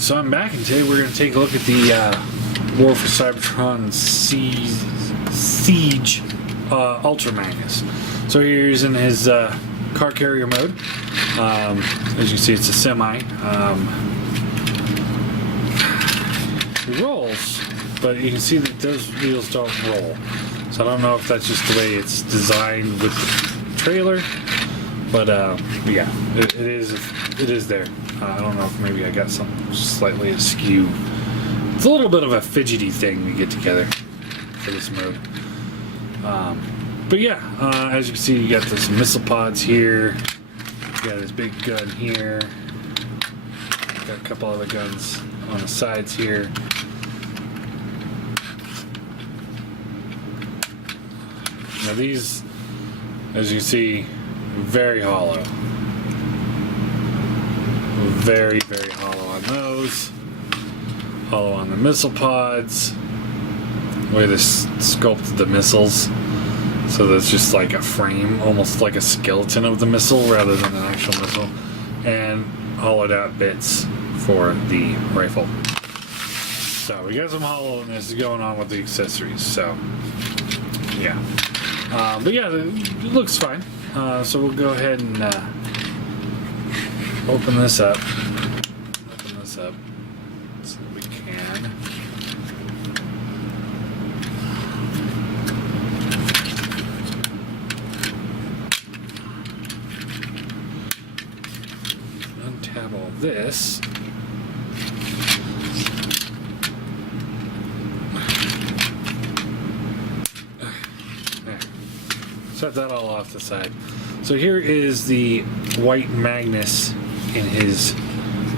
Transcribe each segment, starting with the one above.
Alright, so I'm back, and today we're going to take a look at the War for Cybertron Siege Ultra Magnus. So here he's in his car carrier mode. As you can see, it's a semi. He rolls, but you can see that those wheels don't roll. So I don't know if that's just the way it's designed with the trailer, but yeah, it is there. I don't know if maybe I got something slightly askew. It's a little bit of a fidgety thing to get together for this mode. But yeah, as you can see, you got some missile pods here. You got his big gun here. Got a couple other guns on the sides here. Now these, as you can see, very hollow. Very, very hollow on those. Hollow on the missile pods. The way they sculpted the missiles. So that's just like a frame, almost like a skeleton of the missile rather than an actual missile. And hollowed out bits for the rifle. So we got some hollowness going on with the accessories. So yeah. But yeah, it looks fine. So we'll go ahead and open this up so we can. Untap all this. Set that all off the side. So here is the white Magnus in his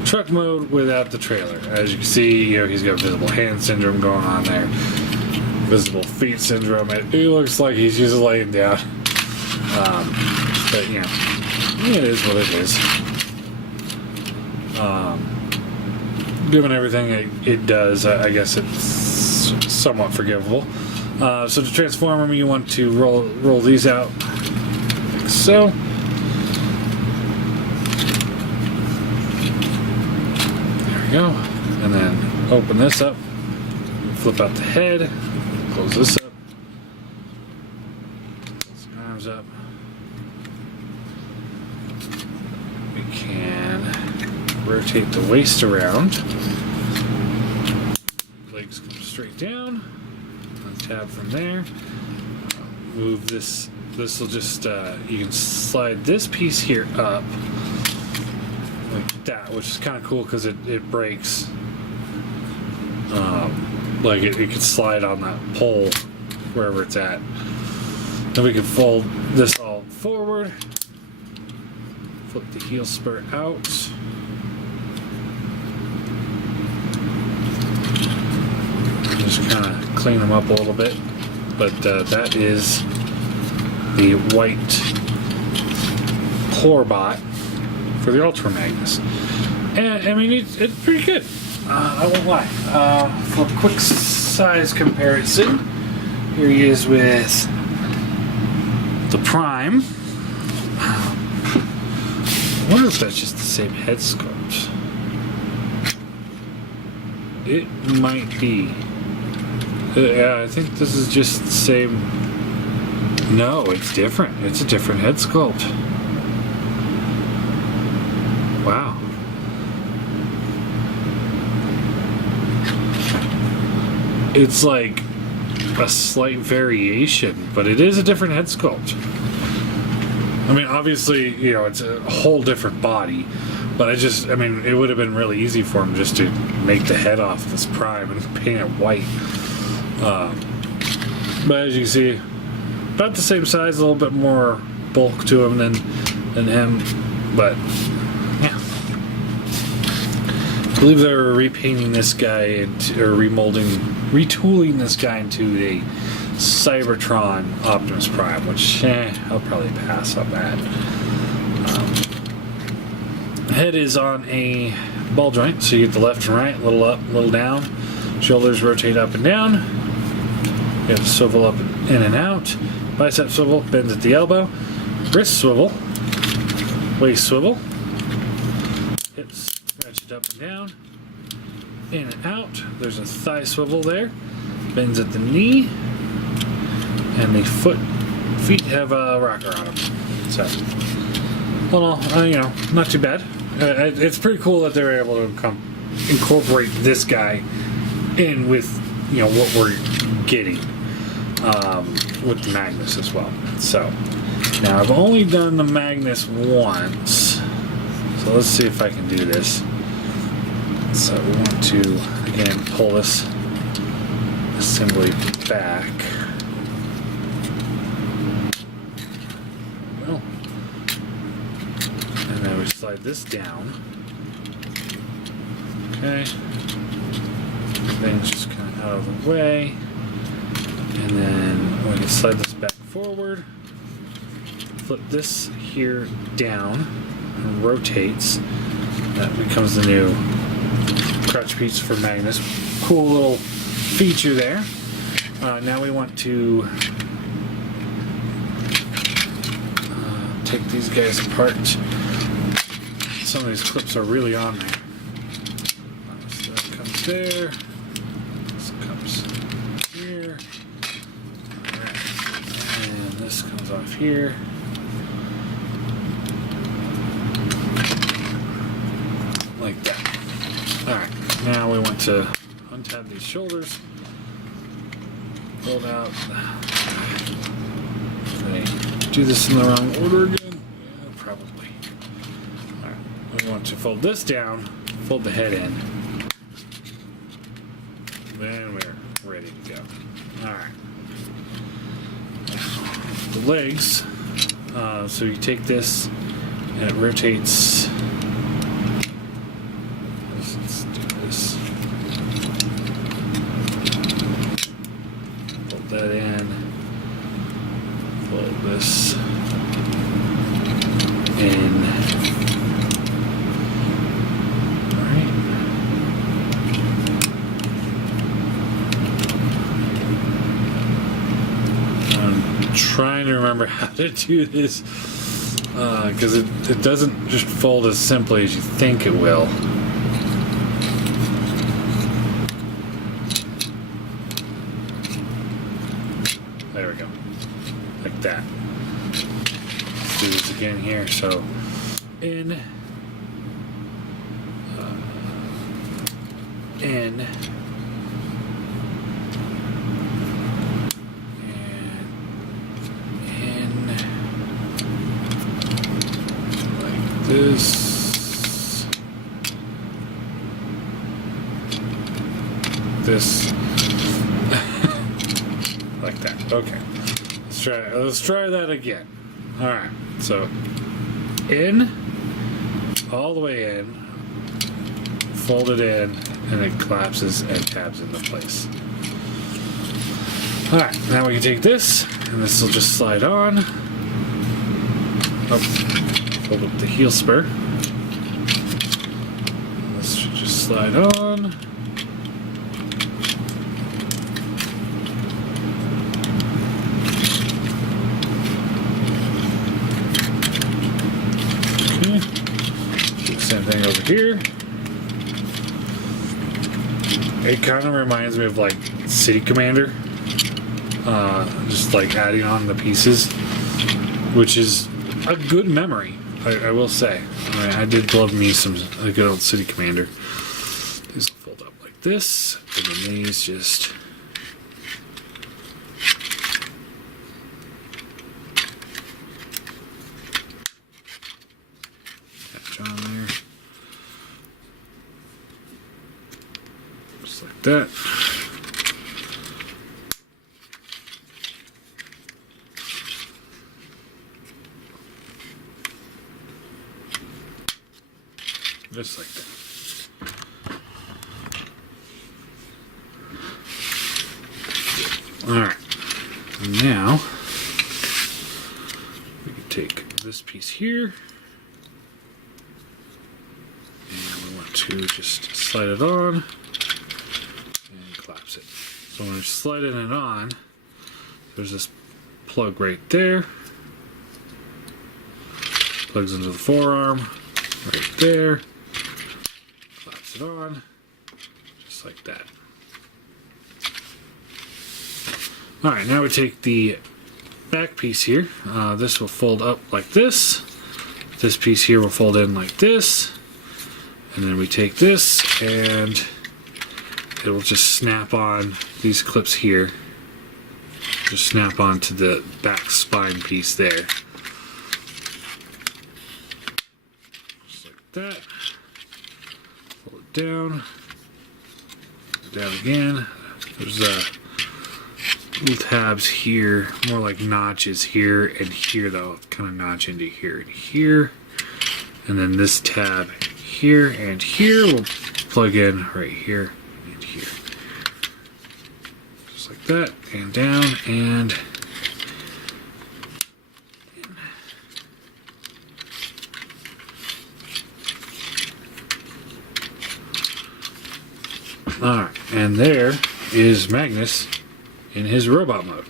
truck mode without the trailer. As you can see, he's got visible hand syndrome going on there, visible feet syndrome. It looks like he's just laying down. But it is what it is. Given everything it does, I guess it's somewhat forgivable. So to transform them, you want to roll these out like so. Go, and then open this up, flip out the head, close this up, close the arms up. We can rotate the waist around, legs come straight down, untap from there, move this will just, you can slide this piece here up, like that, which is kind of cool because it breaks. Like it could slide on that pole wherever it's at. Then we can fold this all forward, flip the heel spur out, just kind of clean them up a little bit. But that is the white core bot for the Ultra Magnus. And I mean, it's pretty good. I won't lie. For a quick size comparison, here he is with the Prime. I wonder if that's just the same head sculpt. It might be. Yeah, I think this is just the same. No, it's different. It's a different head sculpt. Wow. It's like a slight variation, but it is a different head sculpt. I mean, obviously, it's a whole different body, but I mean, it would have been really easy for him just to make the head off this Prime and paint it white. But as you can see, about the same size, a little bit more bulk to him than him, but yeah. I believe they were repainting this guy or retooling this guy into a Cybertron Optimus Prime, which I'll probably pass on that. Head is on a ball joint, so you get the left and right, a little up, a little down. Shoulders rotate up and down. You have to swivel up in and out. Bicep swivel, bends at the elbow. Wrist swivel. Waist swivel. Hips ratchet up and down. in and out. There's a thigh swivel there. Bends at the knee. And the feet have a rocker on them. So, well, you know, not too bad. It's pretty cool that they're able to incorporate this guy in with, you know, what we're getting with the Magnus as well. So, now I've only done the Magnus once. So let's see if I can do this. So we want to, again, pull this assembly back. Well, and then we slide this down. Okay. Then it's just kind of out of the way. And then we can slide this back forward. Flip this here down. And rotates. That becomes the new crotch piece for Magnus. Cool little feature there. Now we want to take these guys apart. Some of these clips are really on there. So that comes there. This comes here. Alright. And this comes off here. Like that. Alright, now we want to untab these shoulders. Fold out. Did I do this in the wrong order again? Yeah, probably. Alright, we want to fold this down, fold the head in. Then we're ready to go. Alright. The legs. So you take this and it rotates. Let's do this. Fold that in. Fold this in. Alright. I'm trying to remember how to do this because it doesn't just fold as simply as you think it will. There we go. Like that. Let's do this again here. So, in, and in, like this, like that. Okay. Let's try that again. Alright, so in, all the way in, fold it in, and it collapses and tabs into place. Alright, now we can take this, and this will just slide on. Oh, fold up the heel spur. This should just slide on. Same thing over here. It kind of reminds me of like City Commander. Just like adding on the pieces, which is a good memory, I will say. I did love me a good old City Commander. These will fold up like this, and then these just catch on there. Just like that. Just like that. Alright. Now, we can take this piece here, and we want to just slide it on, and collapse it. So when we're sliding it on, there's this plug right there. Plugs into the forearm, right there. Collapse it on, just like that. Alright, now we take the back piece here. This will fold up like this. This piece here will fold in like this. And then we take this and it will just snap on these clips here. Just snap onto the back spine piece there. Just like that. Pull it down. Down again. There's little tabs here, more like notches here and here though. Kind of notch into here and here. And then this tab here and here will plug in right here and here. Just like that, and down and in. Alright, and there is Magnus in his robot mode.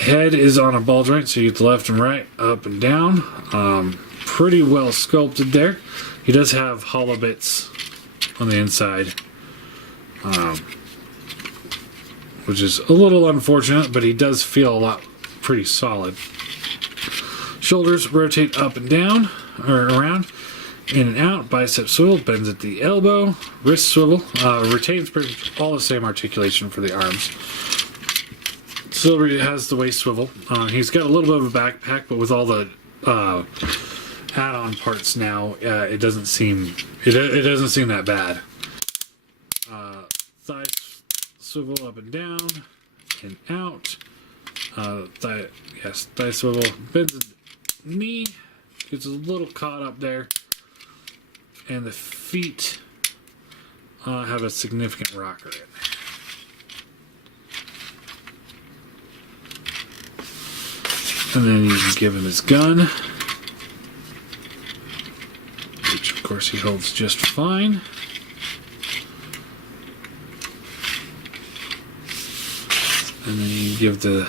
Head is on a ball joint, so you get the left and right, up and down. Pretty well sculpted there. He does have hollow bits on the inside, which is a little unfortunate, but he does feel a lot pretty solid. Shoulders rotate up and down, or around, in and out. Bicep swivel, bends at the elbow. Wrist swivel, retains pretty much all the same articulation for the arms. Still has the waist swivel. He's got a little bit of a backpack, but with all the add-on parts now, it doesn't seem that bad. Thigh swivel up and down and out. Thigh swivel, bends the knee, gets a little caught up there, and the feet have a significant rocker in. And then you can give him his gun, which of course he holds just fine. And then you can give the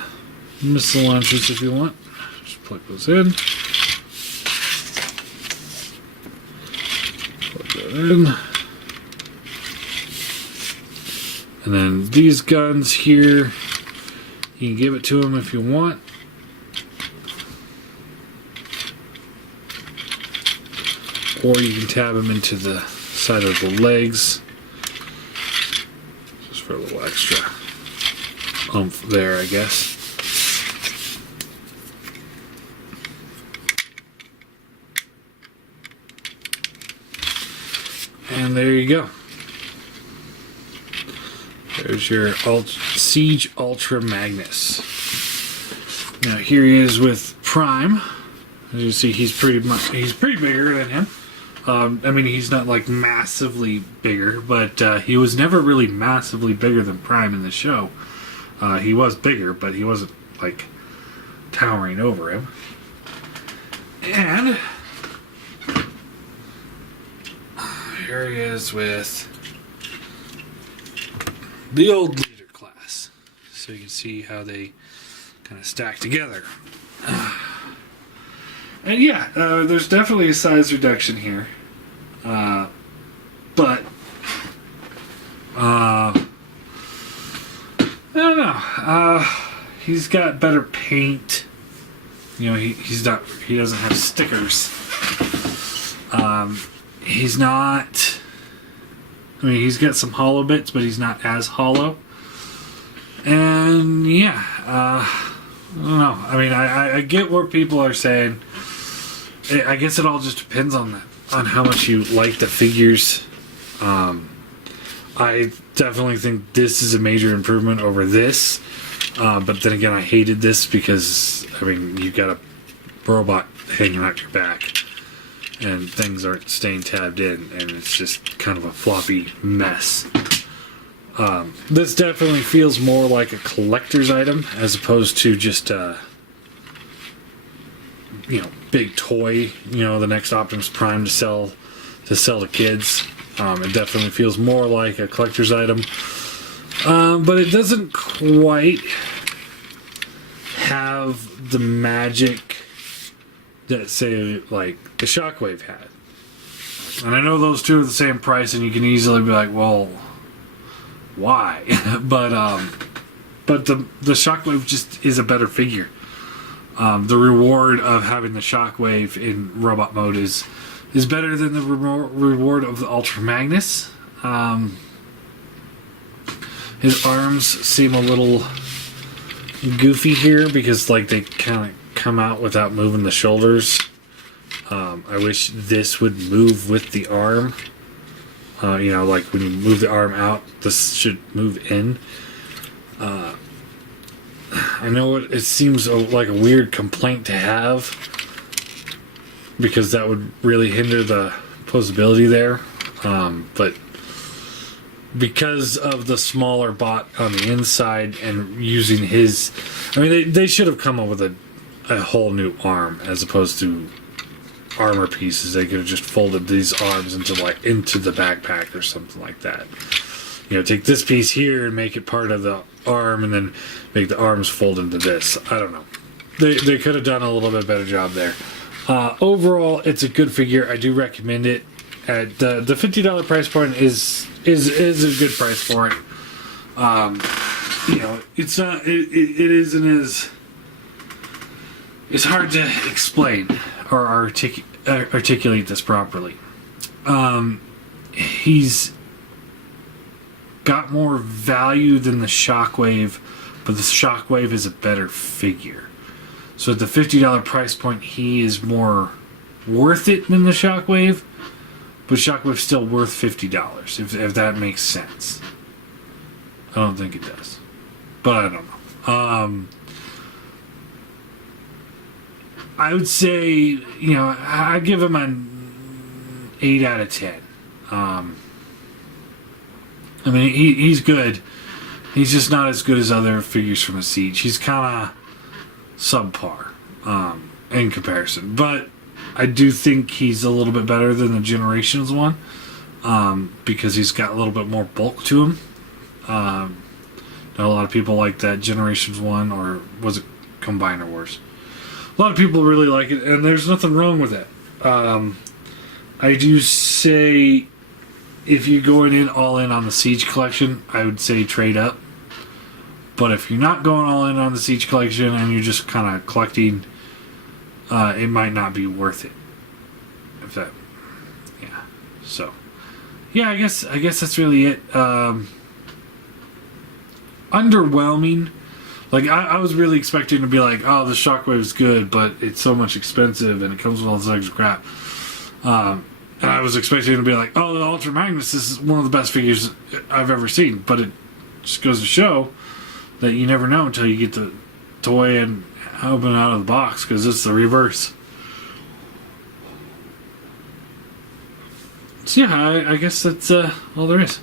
missile launchers if you want. Just plug those in. Plug that in. And then these guns here, you can give it to him if you want. Or you can tab them into the side of the legs, just for a little extra oomph there, I guess. And there you go. There's your Siege Ultra Magnus. Now here he is with Prime. As you see, he's pretty bigger than him. I mean, he's not like massively bigger, but he was never really massively bigger than Prime in the show. He was bigger, but he wasn't like towering over him. And here he is with the old leader class. So you can see how they kind of stack together. And yeah, there's definitely a size reduction here. But I don't know. He's got better paint. You know, he doesn't have stickers. He's not. I mean, he's got some hollow bits, but he's not as hollow. And yeah, I don't know. I mean, I get what people are saying. I guess it all just depends on how much you like the figures. I definitely think this is a major improvement over this. But then again, I hated this because, I mean, you've got a robot hanging out your back and things aren't staying tabbed in, and it's just kind of a floppy mess. This definitely feels more like a collector's item as opposed to just a, big toy. The next Optimus Prime to sell to kids. It definitely feels more like a collector's item, but it doesn't quite have the magic that, say, like the Shockwave had. And I know those two are the same price, and you can easily be like, well, why? but the Shockwave just is a better figure. The reward of having the Shockwave in robot mode is better than the reward of the Ultra Magnus. His arms seem a little goofy here because like they kind of come out without moving the shoulders. I wish this would move with the arm. You know, like when you move the arm out, this should move in. I know it seems like a weird complaint to have because that would really hinder the posability there. But because of the smaller bot on the inside and using his... I mean, they should have come up with a whole new arm as opposed to armor pieces. They could have just folded these arms into the backpack or something like that. You know, take this piece here and make it part of the arm and then make the arms fold into this. I don't know. They could have done a little bit better job there. Overall, it's a good figure. I do recommend it. At the $50 price point is a good price for it. You know, it's not. It isn't as. It's hard to explain or articulate this properly. He's got more value than the Shockwave, but the Shockwave is a better figure. So at the $50 price point, he is more worth it than the Shockwave, but Shockwave's still worth $50, if that makes sense. I don't think it does, but I don't know. I would say, you know, I'd give him an 8 out of 10. I mean, he's good. He's just not as good as other figures from the Siege. He's kind of subpar in comparison. But I do think he's a little bit better than the Generations one because he's got a little bit more bulk to him. Not a lot of people like that Generations one, or was it Combiner Wars? A lot of people really like it, and there's nothing wrong with it. I do say, if you're going in all in on the Siege collection, I would say trade up. But if you're not going all in on the Siege collection and you're just kind of collecting, it might not be worth it. If that, yeah. So, yeah, I guess that's really it. Underwhelming. Like, I was really expecting to be like, oh, the Shockwave's good, but it's so much expensive and it comes with all this extra crap. And I was expecting to be like, oh, the Ultra Magnus is one of the best figures I've ever seen. But it just goes to show that you never know until you get the toy and open it out of the box, because it's the reverse. So yeah, I guess that's all there is.